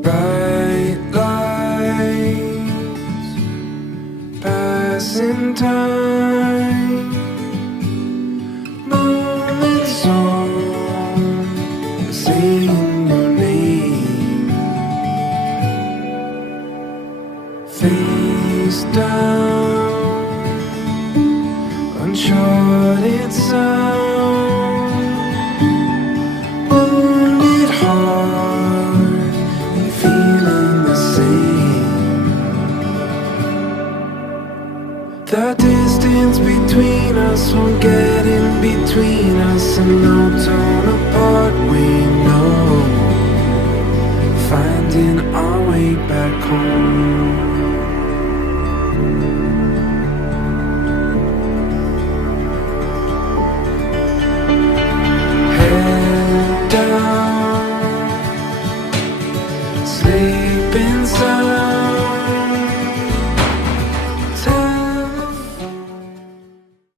Bright lights, passing time, moments on, saying your name, face down, uncharted sound, wounded heart, and feeling the same. The distance between us won't get in between us, and no torn apart we know, finding our way back home. Head down, sleep.